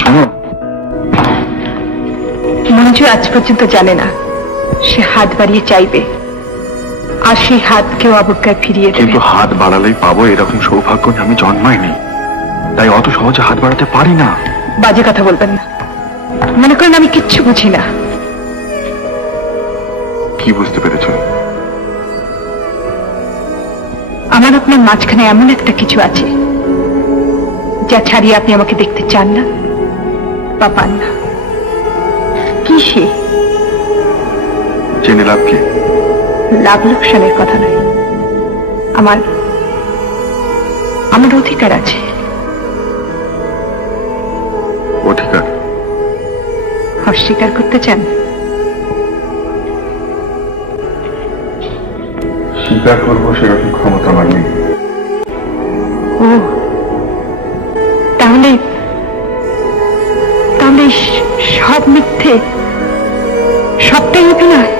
শোনো, মঞ্জু আজ পর্যন্ত জানে না সে হাত বাড়িয়ে চাইবে, আর সেই হাত কেউ অবজ্ঞায় ফিরিয়ে দেবে। কিন্তু হাত বাড়ালেই পাবো এরকম সৌভাগ্য আমি জন্মাইনি, তাই অত সহজে হাত বাড়াতে পারি না। বাজে কথা বলবেন না, মনে করেন আমি কিচ্ছু বুঝি না। কি বুঝতে পেরেছ? আমার আপনার মাঝখানে এমন একটা কিছু আছে যা ছাড়িয়ে আপনি আমাকে দেখতে চান না বা পান না। কি সে? জেনে লাভ কি? লাভ লোকসানের কথা নয়, আমার অধিকার আছে। অধিকার? অস্বীকার করতে চান? স্বীকার করবো সেরকম ক্ষমতা আমার নেই। ও, তাহলে তাহলে সব মিথ্যে, সবটাই অভিনয়।